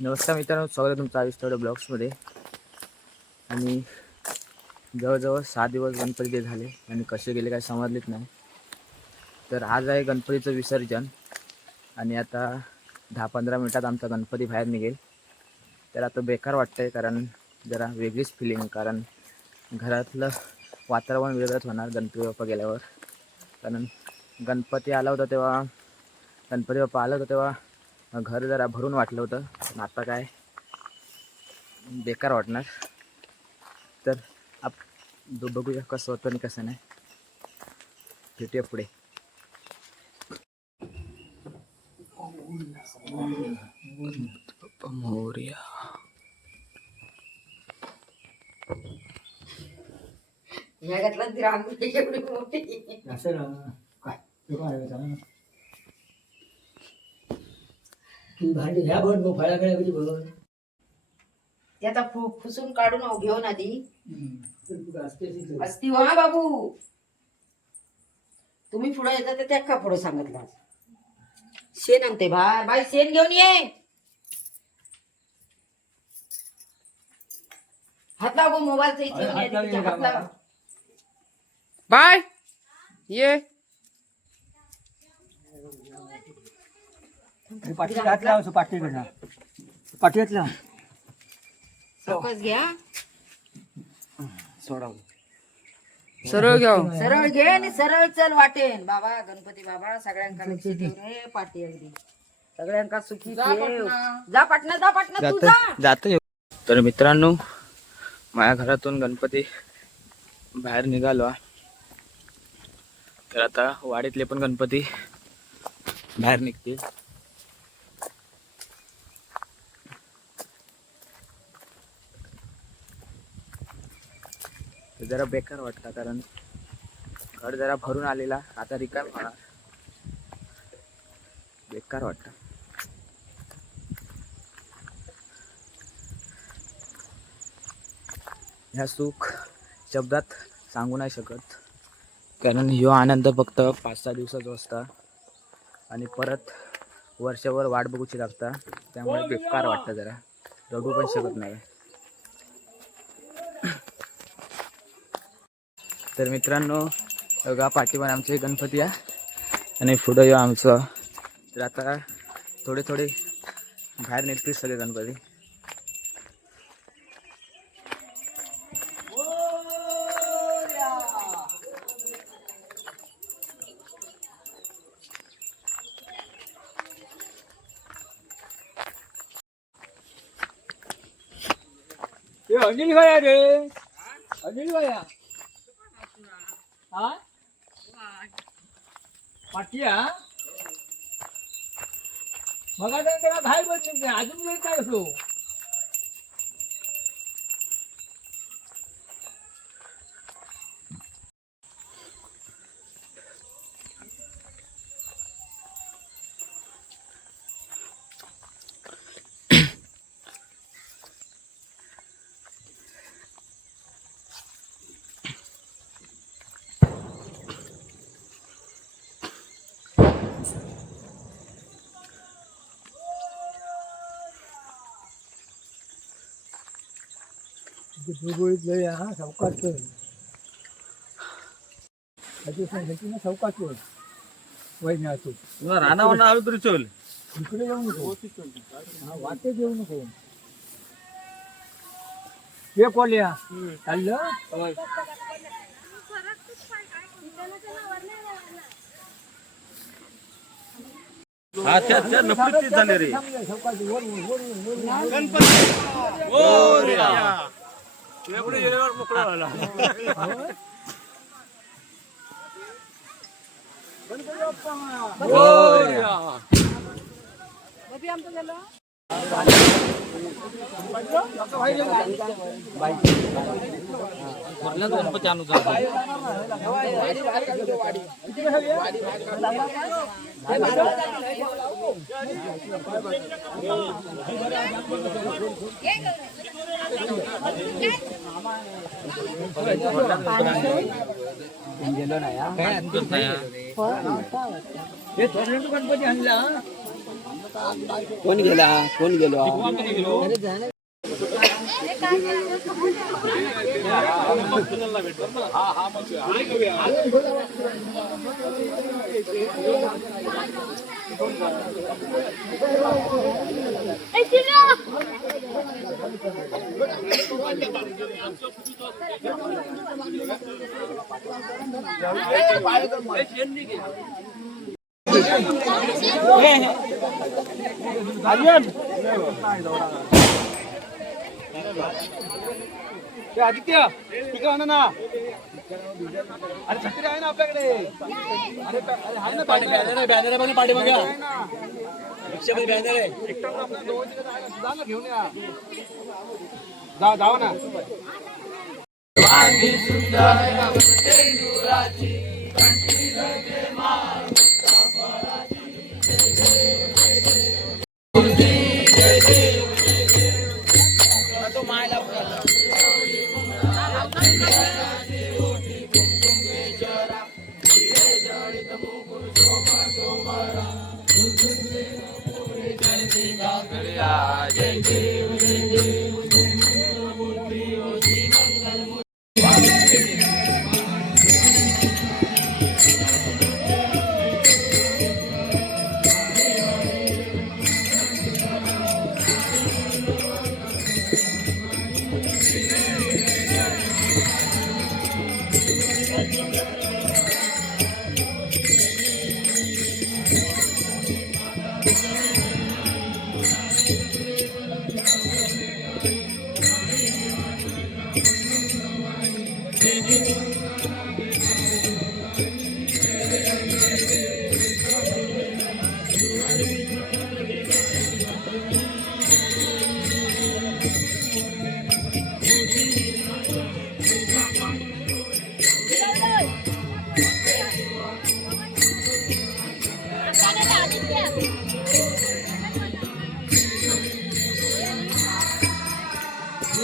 नमस्कार मित्रांनो स्वागत तुमचं तुमचं आयुष्य ब्लॉग्समध्ये. आणि जवळजवळ सहा दिवस गणपतीचे झाले आणि कसे गेले काय समजलेच नाही. तर आज आहे गणपतीचं विसर्जन आणि आता दहा पंधरा मिनटात आमचा गणपती बाहेर निघेल. तर आता बेकार वाटतं आहे कारण जरा वेगळीच फिलिंग कारण घरातलं वातावरण वेगळंच होणार गणपती बाप्पा गेल्यावर. कारण गणपती आला होता तेव्हा गणपती बाप्पा आला होता तेव्हा घर जरा भरून वाटलं होतं. पण आता काय? बेकार वाटणार. तर आप बघूया कसं होतं आणि कसं नाही. भेटूया पुढे. मोर्या. घातला असं काय ते काय आहे सांग ना तू भांडी ह्या भर मग फळाकडे कधी भर ती आता फु- फुसून काढून आहो घेऊन आधी. असते वा बाबू. तुम्ही पुढे येता तर त्या का पुढे सांगितलं शेण आणते बाय बाय शेण घेऊन ये. हात लागू मोबाईलचा इथे हात लावू ये, नका हात लाव. बाय. ये. पाठी सावकाश घ्या. सोडा सरळ घ्या सरळ घे आणि सरळ चल वाटेन. बाबा गणपती बाबा सगळ्यांका लक्ष ठेव रे पाठी अगदी. सगळ्यांका सुखी ठेव. जा पाटणा जा पाटणा तू जा. जात तर मित्रांनो माझ्या घरातून गणपती बाहेर निघालो. हा. तर आता वाडीतले पण गणपती बाहेर निघतील. जरा बेकार वाटतं कारण घर जरा भरून आलेला. आता रिकाम होणार बेकार वाटतं ह्या सुख शब्दात सांगू नाही शकत. कारण ह्यो आनंद फक्त पाच सहा दिवसाचा असता. आणि परत वर्षभर वाट बघूची लागता. त्यामुळे बेकार वाटतं जरा. रडू पण शकत नाही. तर मित्रांनो बघा पाठीवर आमचे गणपती आहे. आणि पुढं येऊ आमचं. तर आता थोडे थोडे बाहेर निघतील सगळे गणपती. अनिल भाया रे. अनिल भाया. हा? पाठी मग आता त्याला बाहेर बसले अजून वेळ काय असो? गुळगुळीत लय हा सावकाश कर त्याची सांगायची ना सावकाश कर असतो रानावर आलो तरी चल इकडे येऊ नको हा वाटेत येऊ नको हे कोल्या चाललं हा नफरतीच झाले रे गणपती आणू गेलो नाही हा. हे थोरलं गणपती आणला कोण गेला? कोण गेलो? Adiós. आदित्य ठीक आहे ना अरे छत्री आहे ना आपल्याकडे. अरे अरे आहे ना बॅनर आहे बॅनर आहे पाठी बघा. रिक्षामध्ये बॅनर आहे. जा ना घेऊन या. जा जावा ना. Thank you.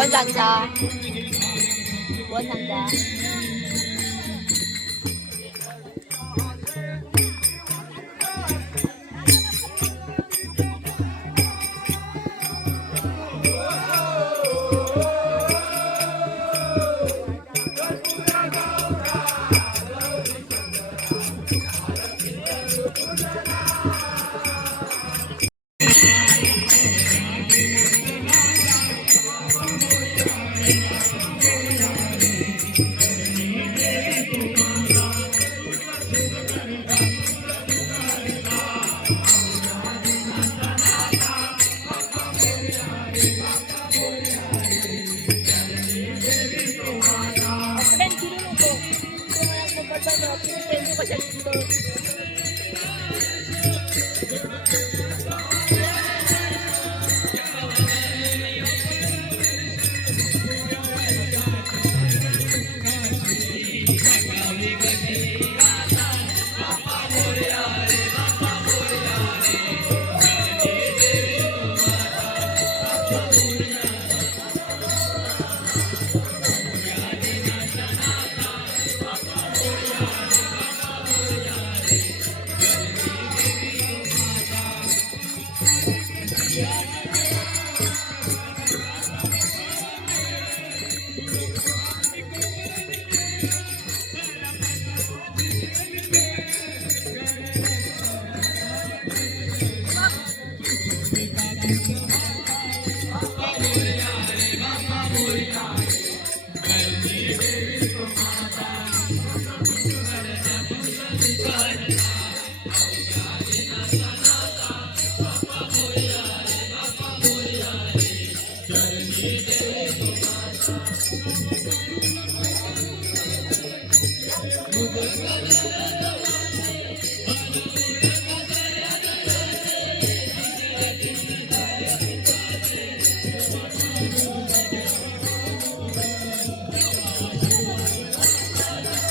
원상자. 원상자.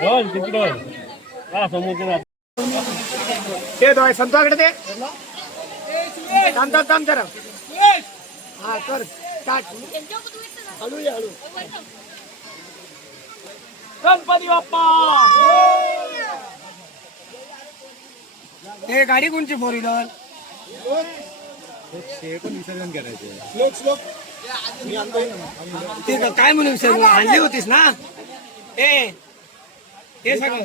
कोण सांगता कोण सांगता ते दोय संतोकडे ते थांब थांब थांब जरा हा कर। स्टार्ट। हळू ये, हळू गणपती बाप्पा। ते गाडी कोणची फोर व्हीलर विसर्जन करायचे श्लोक श्लोक ते का- काय म्हणून विसर्जन आणली होतीस ना? ए हे सगळं.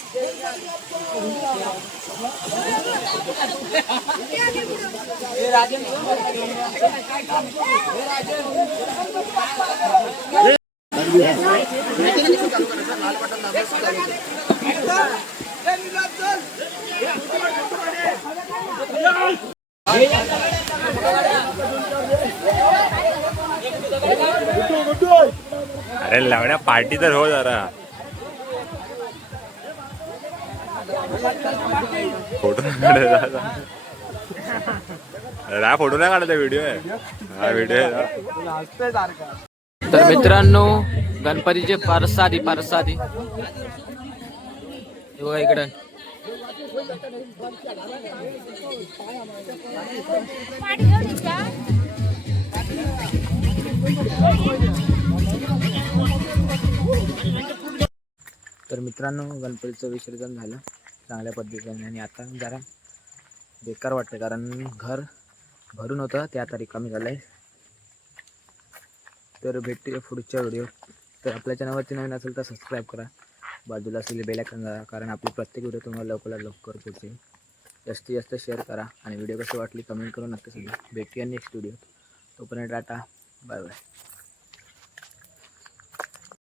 अरे लावण्या पार्टी तर हो जरा. फोटो काढायचा. हा फोटो नाही काढायचा व्हिडिओ आहे. हा व्हिडिओ आहे तर मित्रांनो गणपतीचे परसादी परसादी. हे बघा इकडं. तर मित्रांनो गणपतीचं विसर्जन झालं चांगल्या पद्धतीने आणि आता जरा बेकार वाटतं कारण घर भरून होतं ते आता रिकामी झालं आहे तर भेटते पुढच्या व्हिडिओ तर आपल्या चॅनलवरती नवीन असेल तर सबस्क्राईब करा. बाजूला असलेली बेलायकन करा कारण आपली प्रत्येक व्हिडिओ तुम्हाला लवकरात लवकर पोहोचेल. जास्तीत जास्त शेअर करा आणि व्हिडिओ कशी वाटली कमेंट करून नक्की सांगा. भेटूया नेक्स्ट व्हिडिओ तोपर्यंत टाटा. Bye bye